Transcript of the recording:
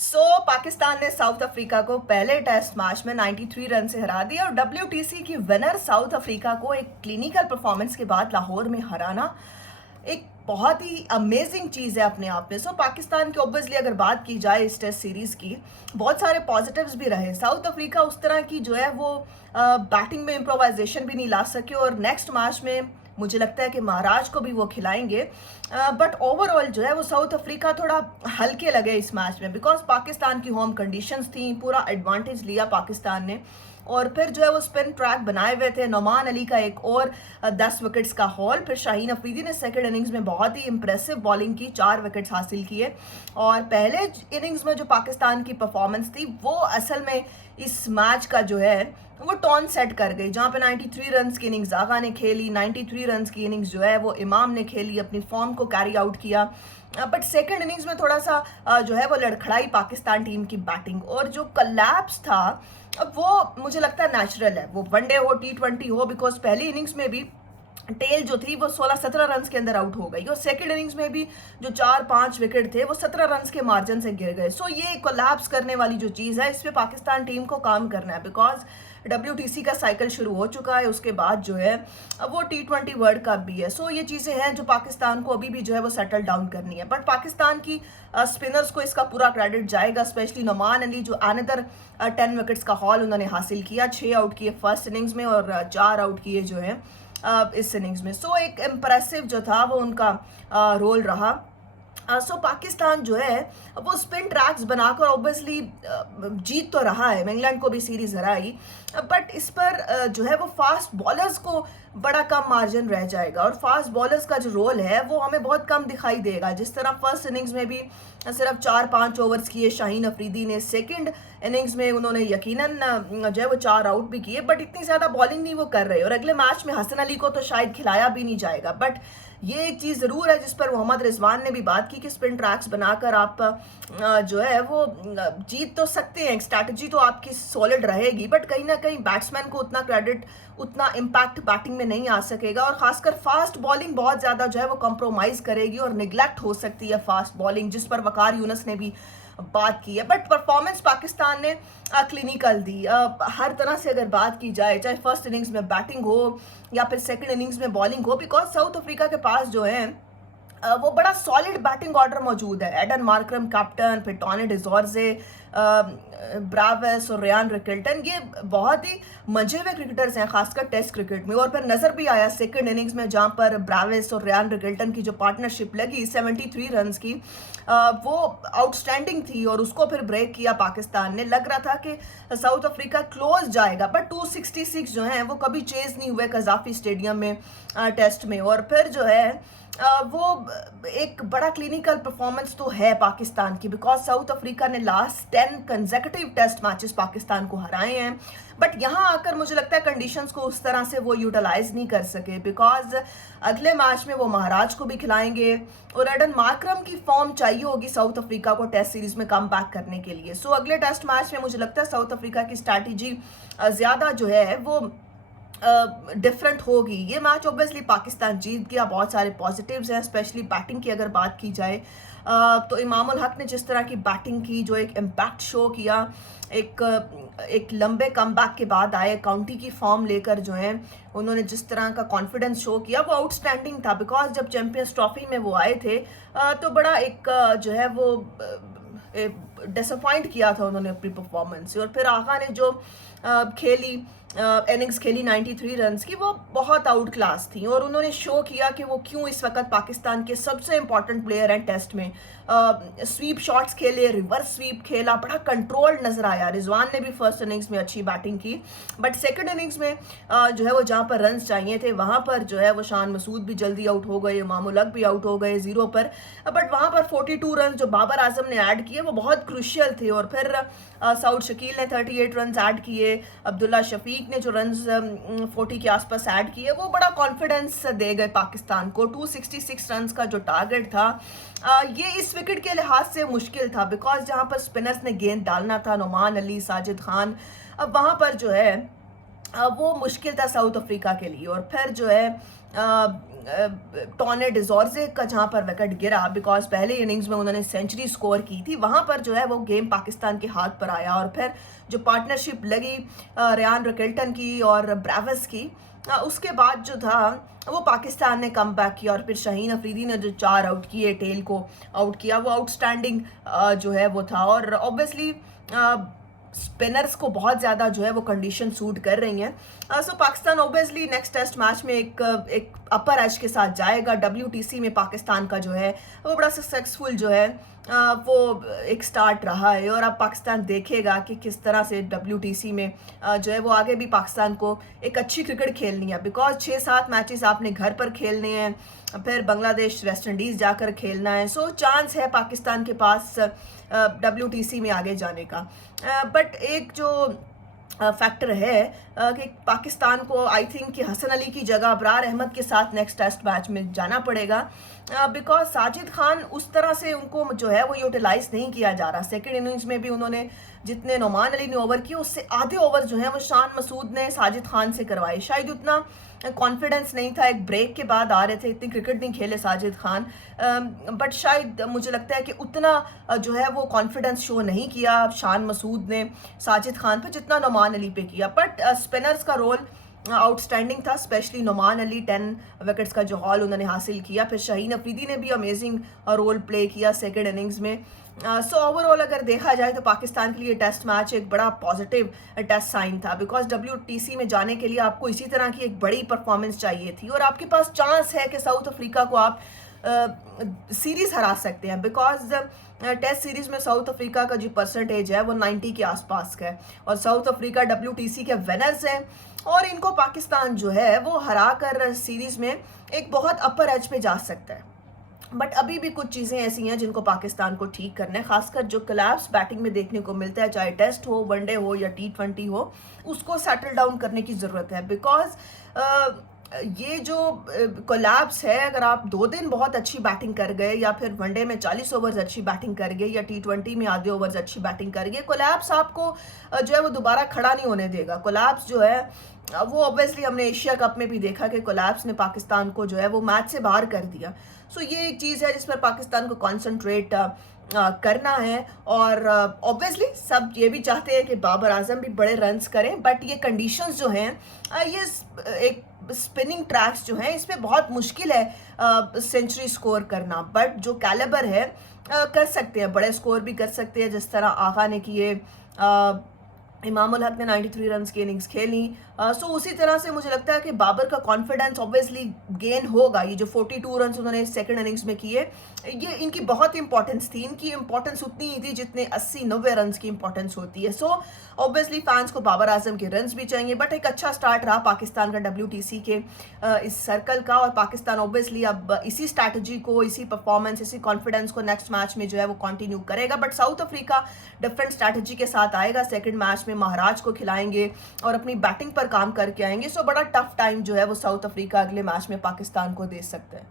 पाकिस्तान ने south Africa को पहले टेस्ट मैच में 93 रन से हरा दिया और WTC की विनर साउथ अफ्रीका को एक क्लिनिकल परफॉर्मेंस के बाद लाहौर में हराना एक बहुत ही अमेजिंग चीज़ है अपने आप में। पाकिस्तान की ऑब्वियसली अगर बात की जाए इस टेस्ट सीरीज़ की, बहुत सारे पॉजिटिव्स भी रहे। साउथ अफ्रीका उस तरह की जो है वो बैटिंग में इम्प्रोवाइजेशन भी नहीं ला सके और नेक्स्ट मैच में मुझे लगता है कि महाराज को भी वो खिलाएंगे। बट ओवरऑल जो है वो साउथ अफ्रीका थोड़ा हल्के लगे इस मैच में, बिकॉज पाकिस्तान की होम कंडीशंस थी, पूरा एडवांटेज लिया पाकिस्तान ने। और फिर जो है वो स्पिन ट्रैक बनाए हुए थे, नोमान अली का एक और 10 विकेट्स का हॉल। फिर शाहीन अफरीदी ने सेकंड इनिंग्स में बहुत ही इंप्रेसिव बॉलिंग की, 4 विकेट्स हासिल किए। और पहले इनिंग्स में जो पाकिस्तान की परफॉर्मेंस थी वो असल में इस मैच का जो है वो टॉन सेट कर गई, जहाँ पे 93 रन की इनिंग्स आगा ने खेली, 93 रन की इनिंग्स जो है वो इमाम ने खेली, अपनी फॉर्म को कैरी आउट किया। बट सेकंड इनिंग्स में थोड़ा सा जो है वो लड़खड़ाई पाकिस्तान टीम की बैटिंग, और जो कलैप्स था वो मुझे लगता है नेचुरल है, वो वनडे हो T20 हो, बिकॉज पहली इनिंग्स में भी टेल जो थी वो 16-17 रन के अंदर आउट हो गई और सेकंड इनिंग्स में भी जो 4-5 विकेट थे वो 17 रन के मार्जिन से गिर गए। ये कोलैप्स करने वाली जो चीज़ है, इस पे पाकिस्तान टीम को काम करना है, बिकॉज WTC का साइकिल शुरू हो चुका है, उसके बाद जो है वो T20 वर्ल्ड कप भी है। ये चीज़ें हैं जो पाकिस्तान को अभी भी जो है वो सेटल डाउन करनी है। बट पाकिस्तान की स्पिनर्स को इसका पूरा क्रेडिट जाएगा, स्पेशली नोमान अली जो अनदर 10 विकेट्स का हॉल उन्होंने हासिल किया, 6 आउट किए फर्स्ट इनिंग्स में और 4 आउट किए जो है इस इनिंग्स में। एक इम्प्रेसिव जो था वो उनका रोल रहा। पाकिस्तान जो है वो स्पिन ट्रैक्स बनाकर ऑब्वियसली जीत तो रहा है, इंग्लैंड को भी सीरीज हराई, बट इस पर जो है वो फास्ट बॉलर्स को बड़ा कम मार्जिन रह जाएगा और फास्ट बॉलर्स का जो रोल है वो हमें बहुत कम दिखाई देगा। जिस तरह फर्स्ट इनिंग्स में भी सिर्फ 4-5 ओवर्स किए शाहीन अफरीदी ने, सेकंड इनिंग्स में उन्होंने यकीनन जो है वो 4 आउट भी किए, बट इतनी ज़्यादा बॉलिंग नहीं वो कर रहे। और अगले मैच में हसन अली को तो शायद खिलाया भी नहीं जाएगा। बट ये एक चीज़ ज़रूर है जिस पर मोहम्मद रिजवान ने भी बात की कि स्पिन ट्रैक्स बनाकर आप जो है वो जीत तो सकते हैं, स्ट्रैटेजी तो आपकी सॉलिड रहेगी, बट कहीं ना कहीं बैट्समैन को उतना क्रेडिट, उतना इम्पैक्ट बैटिंग में नहीं आ सकेगा। और खासकर फास्ट बॉलिंग बहुत ज़्यादा जो है वो कंप्रोमाइज़ करेगी और निगलेक्ट हो सकती है फास्ट बॉलिंग, जिस पर वकार यूनुस ने भी बात की है। बट परफॉर्मेंस पाकिस्तान ने क्लिनिकल दी हर तरह से, अगर बात की जाए, चाहे फर्स्ट इनिंग्स में बैटिंग हो या फिर सेकंड इनिंग्स में बॉलिंग हो, बिकॉज साउथ अफ्रीका के पास जो है वो बड़ा सॉलिड बैटिंग ऑर्डर मौजूद है। एडन मार्करम कैप्टन, फिर टॉनी डिजोर्जे, ब्रावेस और रेयान रिकल्टन, ये बहुत ही मजे हुए क्रिकेटर्स हैं खासकर टेस्ट क्रिकेट में। और फिर नज़र भी आया सेकंड इनिंग्स में जहां पर ब्रावेस और रेयान रिकल्टन की जो पार्टनरशिप लगी 73 रन की, वो आउटस्टैंडिंग थी और उसको फिर ब्रेक किया पाकिस्तान ने। लग रहा था कि साउथ अफ्रीका क्लोज जाएगा, बट 266 जो हैं वो कभी चेज नहीं हुए कजाफी स्टेडियम में टेस्ट में। और फिर जो है वो एक बड़ा क्लिनिकल परफॉर्मेंस तो है पाकिस्तान की, बिकॉज साउथ अफ्रीका ने last 10 consecutive test matches Pakistan को हराए हैं। बट यहाँ आकर मुझे लगता है कंडीशंस को उस तरह से वो यूटिलाइज नहीं कर सके, बिकॉज अगले मैच में वो महाराज को भी खिलाएंगे और एडन मार्करम की फॉर्म चाहिए होगी साउथ अफ्रीका को टेस्ट सीरीज में कम बैक करने के लिए। अगले टेस्ट मैच में मुझे लगता है साउथ अफ्रीका की स्ट्रैटेजी ज़्यादा जो है वो डिफरेंट होगी। ये मैच ऑब्वियसली पाकिस्तान जीत गया, बहुत सारे पॉजिटिव्स हैं, स्पेशली बैटिंग की अगर बात की जाए तो इमामुल हक ने जिस तरह की बैटिंग की, जो एक इम्पैक्ट शो किया, एक लंबे कमबैक के बाद आए काउंटी की फॉर्म लेकर जो है उन्होंने जिस तरह का कॉन्फिडेंस शो किया वो आउटस्टैंडिंग था। बिकॉज जब चैंपियंस ट्रॉफी में वो आए थे तो बड़ा एक जो है वो डिसअपॉइंट किया था उन्होंने अपनी परफॉर्मेंस से। और फिर आगा ने जो खेली इनिंग्स खेली 93 रन की, वो बहुत आउट क्लास थी और उन्होंने शो किया कि वो क्यों इस वक्त पाकिस्तान के सबसे इंपॉर्टेंट प्लेयर हैं टेस्ट में। स्वीप शॉट्स खेले, रिवर्स स्वीप खेला, बड़ा कंट्रोल्ड नजर आया। रिजवान ने भी फर्स्ट इनिंग्स में अच्छी बैटिंग की, बट सेकंड इनिंग्स में जो है वो जहाँ पर रन चाहिए थे वहाँ पर जो है वो शान मसूद भी जल्दी आउट हो गए, इमामुल हक भी आउट हो गए 0 पर। बट वहाँ पर 42 रन जो बाबर आजम ने ऐड किए वो बहुत क्रूशियल थे। और फिर साउद शकील ने 38 रन ऐड किए, अब्दुल्ला शफीक ने जो रन 40 के आसपास ऐड किए, वो बड़ा कॉन्फिडेंस दे गए पाकिस्तान को। 266 रन का जो टारगेट था ये इस विकेट के लिहाज से मुश्किल था, बिकॉज जहां पर स्पिनर्स ने गेंद डालना था, नोमान अली, साजिद खान, अब वहां पर जो है वो मुश्किल था साउथ अफ्रीका के लिए। और फिर जो है टॉने डिजोर्जे का जहां पर विकेट गिरा, बिकॉज पहले इनिंग्स में उन्होंने सेंचुरी स्कोर की थी, वहां पर जो है वो गेम पाकिस्तान के हाथ पर आया। और फिर जो पार्टनरशिप लगी रेयान रिकेल्टन की और ब्रेविस की, उसके बाद जो था वो पाकिस्तान ने कम बैक किया। और फिर शाहीन अफरीदी ने जो 4 आउट किए, टेल को आउट किया, वो आउटस्टैंडिंग जो है वो था। और ऑब्वियसली स्पिनर्स को बहुत ज़्यादा जो है वो कंडीशन सूट कर रही हैं। So Pakistan obviously next test match में एक अपर एज के साथ जाएगा। WTC में पाकिस्तान का जो है वो बड़ा सक्सेसफुल जो है वो एक स्टार्ट रहा है। और अब पाकिस्तान देखेगा कि किस तरह से WTC में जो है वो आगे भी पाकिस्तान को एक अच्छी क्रिकेट खेलनी है, बिकॉज 6-7 मैचेस आपने घर पर खेलने हैं, फिर बांग्लादेश वेस्ट इंडीज़ जाकर खेलना है। सो चांस है पाकिस्तान के पास WTC में आगे जाने का। बट एक जो फैक्टर है कि पाकिस्तान को आई थिंक कि हसन अली की जगह अबरार अहमद के साथ नेक्स्ट टेस्ट मैच में जाना पड़ेगा, बिकॉज साजिद खान उस तरह से उनको जो है वो यूटिलाइज नहीं किया जा रहा। सेकंड इनिंग्स में भी उन्होंने जितने नोमान अली ने ओवर किए उससे आधे ओवर जो है वो शान मसूद ने साजिद खान से करवाए। शायद उतना कॉन्फिडेंस नहीं था, एक ब्रेक के बाद आ रहे थे, इतनी क्रिकेट नहीं खेले साजिद खान, बट शायद मुझे लगता है कि उतना जो है वो कॉन्फिडेंस शो नहीं किया शान मसूद ने साजिद खान पे जितना नोमान अली पे किया। बट स्पिनर्स का रोल आउटस्टैंडिंग था, स्पेशली नोमान अली 10 विकेट्स का जो हॉल उन्होंने हासिल किया। फिर शाहीन अफरीदी ने भी अमेजिंग रोल प्ले किया सेकेंड इनिंग्स में। सो ओवरऑल अगर देखा जाए तो पाकिस्तान के लिए टेस्ट मैच एक बड़ा पॉजिटिव टेस्ट साइन था, बिकॉज WTC में जाने के लिए आपको इसी तरह की एक बड़ी परफॉर्मेंस चाहिए थी। और आपके पास चांस है कि साउथ अफ्रीका को आप सीरीज़ हरा सकते हैं, बिकॉज टेस्ट सीरीज में साउथ अफ्रीका का जो परसेंटेज है वो 90 के आसपास का है। और साउथ अफ्रीका WTC के विनर्स हैं, और इनको पाकिस्तान जो है वो हरा कर सीरीज में एक बहुत अपर एज पे जा सकता है। बट अभी भी कुछ चीज़ें ऐसी हैं जिनको पाकिस्तान को ठीक करना है, खासकर जो कोलैप्स बैटिंग में देखने को मिलता है, चाहे टेस्ट हो, वनडे हो या T20 हो, उसको सेटल डाउन करने की ज़रूरत है। बिकॉज ये जो कोलैप्स है, अगर आप 2 दिन बहुत अच्छी बैटिंग कर गए या फिर वनडे में 40 ओवर्स अच्छी बैटिंग कर गए या T20 में आधे ओवर्स अच्छी बैटिंग कर गए, कोलैप्स आपको जो है वो दोबारा खड़ा नहीं होने देगा। कोलैप्स जो है वो ऑब्वियसली हमने एशिया कप में भी देखा कि कोलैप्स ने पाकिस्तान को जो है वो मैच से बाहर कर दिया। सो ये एक चीज़ है जिस पर पाकिस्तान को कॉन्सेंट्रेट करना है। और ऑब्वियसली सब ये भी चाहते हैं कि बाबर आजम भी बड़े रन्स करें, बट ये कंडीशंस जो हैं ये एक स्पिनिंग ट्रैक्स जो हैं इस पर बहुत मुश्किल है सेंचुरी स्कोर करना। बट जो कैलिबर है कर सकते हैं, बड़े स्कोर भी कर सकते हैं, जिस तरह आगा ने किए, इमाम उल हक ने 93 रन्स की इनिंग्स खेली। सो उसी तरह से मुझे लगता है कि बाबर का कॉन्फिडेंस ऑब्वियसली गेन होगा। ये जो 42 रन्स उन्होंने सेकंड इनिंग्स में किए, ये इनकी बहुत इंपॉर्टेंस थी। इनकी इंपॉर्टेंस उतनी ही थी जितने 80-90 रन्स की इंपॉर्टेंस होती है। सो ऑब्वियसली फैंस को बाबर आजम के रन्स भी चाहिए, बट एक अच्छा स्टार्ट रहा पाकिस्तान का WTC के इस सर्कल का। और पाकिस्तान ऑब्वियसली अब इसी स्ट्रैटेजी को, इसी परफॉर्मेंस, इसी कॉन्फिडेंस को नेक्स्ट मैच में जो है वो कंटिन्यू करेगा। But south Africa different strategy के साथ आएगा, सेकेंड मैच में महाराज को खिलाएंगे और अपनी बैटिंग पर काम करके आएंगे। सो बड़ा टफ टाइम जो है वो साउथ अफ्रीका अगले मैच में पाकिस्तान को दे सकते हैं।